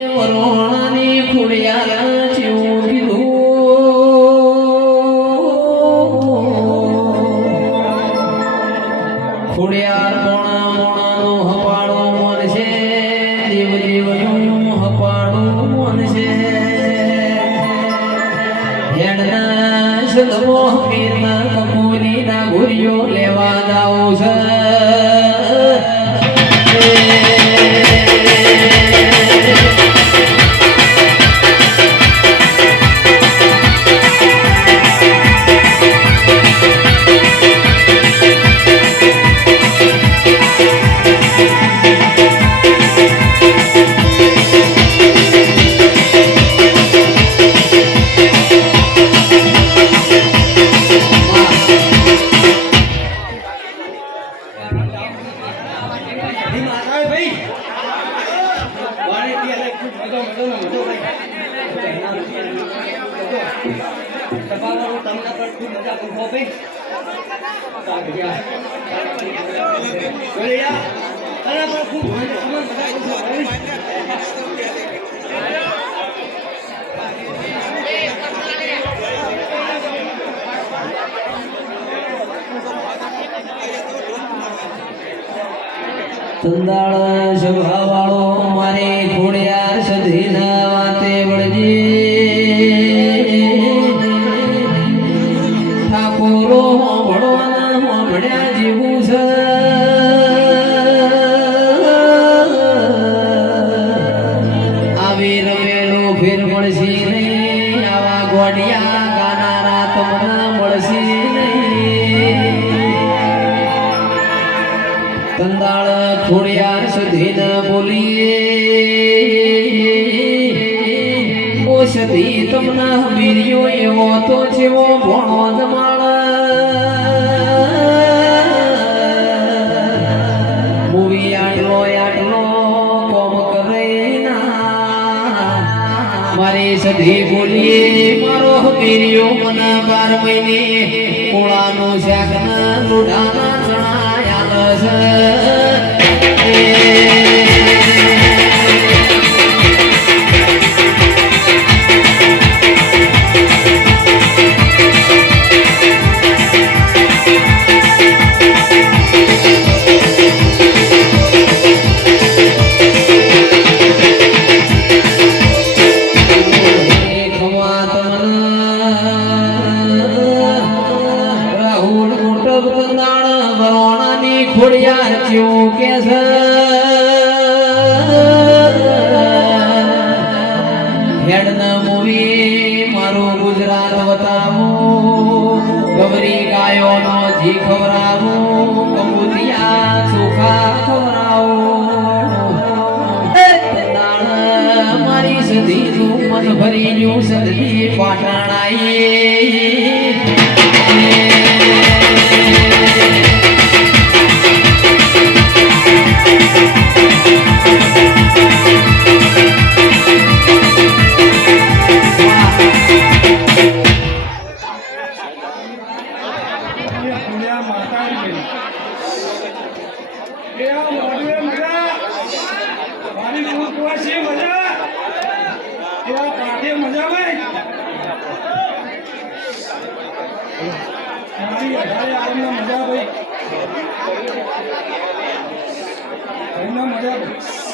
વરોણાની ખોડિયાર જેવું કીધું ખોડિયાર મોણા મોણાનો મન છે. દેવ હપાળું મન છે. હેડના સદમો પીરના કપૂરીના ગુરિયો લેવા જાઉં છે. ભાઈ દબાવવાનું તમને પણ ખૂબ મજા કરવો ભાઈ બોલે યા તને પણ ખૂબ મજા કરવો ભાઈ ચંદાળ તમને મળશે. કંદાળ ખોડિયાર સુધી ન બોલીએ. ઓષધી તમને મીર્યો એવો તો જેવો ભણો દમાળ. મૂવી આટલો આટલો કોમ કરે મારી સધી બોલીએ, મારો વીર્યો મના બાર મહિને કોળાનો શાક ના લોઢાના ગુજરાત બતાવું ગબરી ગાયોનો જી ખવડાવું, કબૂતિયા સુખા કંદાળ મારી સધી નું મન ભરી ગયું સધી પાટણાઈ મજા ભાઈ એમના મજા ભાઈ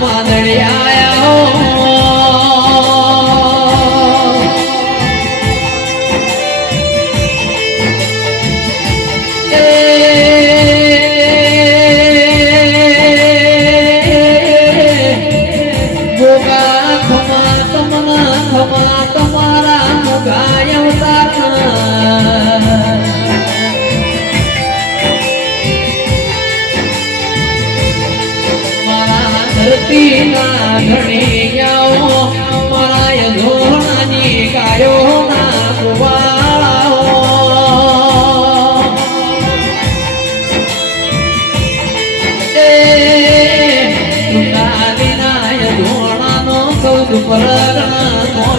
કોટના માદળિયા એ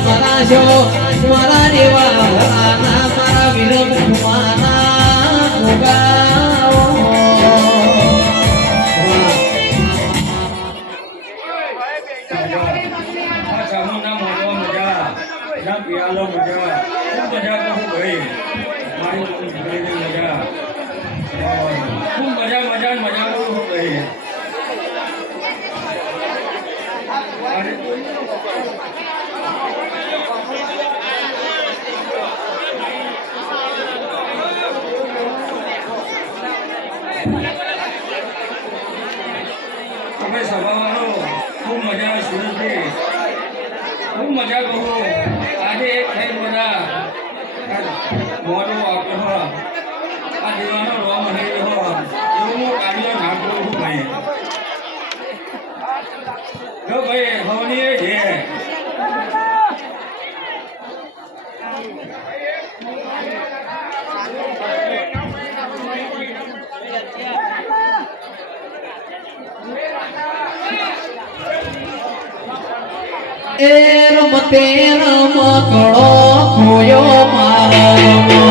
મરાશો મારા ઘરાના મારા આ ચામુંડા મજા પિયાલો મજા ખૂબ મજા કરું ભાઈ મારી મજા ખૂબ મજા મજા મજા ભાઈ ¡Vale, vale, vale! એ રમતે રમકડો ખોયો મારો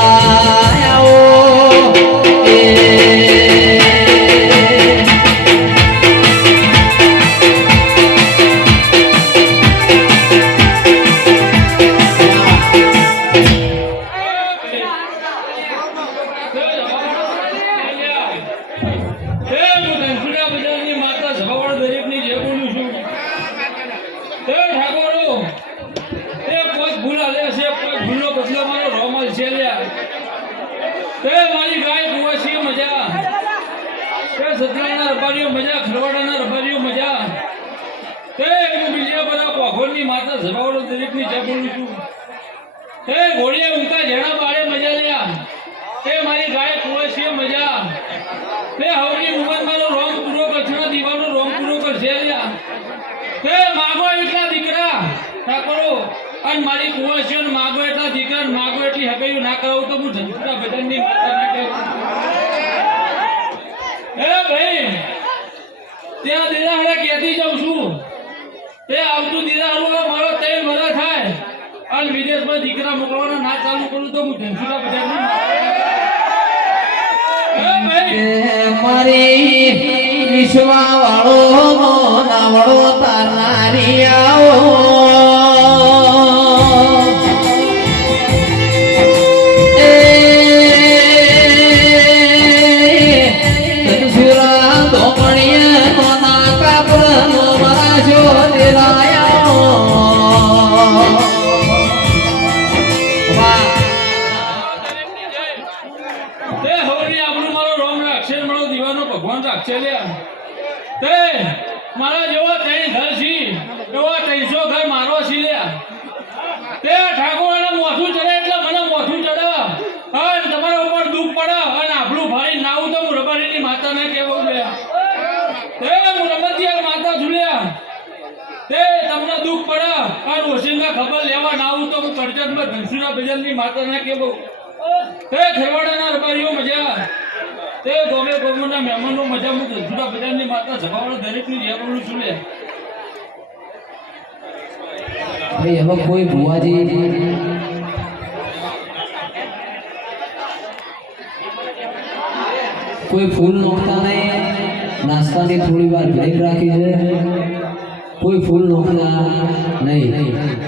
રબારીઓ મજા, ખરવાડાના રબારીઓ મજા. તે હું બીજા બધા કોખોરની માતા સભાવાળો દરેકની જે બોલું છું. તે ઘોડીએ ઊંઘતા જેણા બારે મજા લ્યા. તે મારી ગાય કુવાસી મજા. તે હવની ઉંમર મારો રોંગ પૂરો કરશે દીવાનો રોંગ પૂરો કરશે લ્યા. તે માગો એટલા દીકરા. ઠાકોરો અને મારી કુવાસીઓ ને માગો એટલા દીકરા, માગો એટલી હકૈયું ના કરાવું તો હું જંતુરા ભજનની માતા ના કહું હે ભાઈ ત્યાં દીદાહરે કહેતી જાઉં છું. તે આવતું દીદાહરું મારો ત્રણ વર્ષ થાય. અને વિદેશમાં દીકરા મોકલવાના ના ચાલુ કરું તો હું ધનસુરા બજાર મારી વિશ્વા વાળો નાવડો તારનારી આવો. કરજતમાં ધનસુરા ભજનની માતાને કહેવું તે ખેરવાડાના રબારીઓ મજા તે ગોમે ગોમના મહેમાનો મજા હું ધનસુરા ભજનની માતા સભાવાળો દરેકની જેવડું છું લે ભાઈ હવે કોઈ ભુવાજી કોઈ ફૂલ નોખતા નહીં. નાસ્તાની થોડી વાર બ્રેક રાખી છે. કોઈ ફૂલ નોખતા નહીં.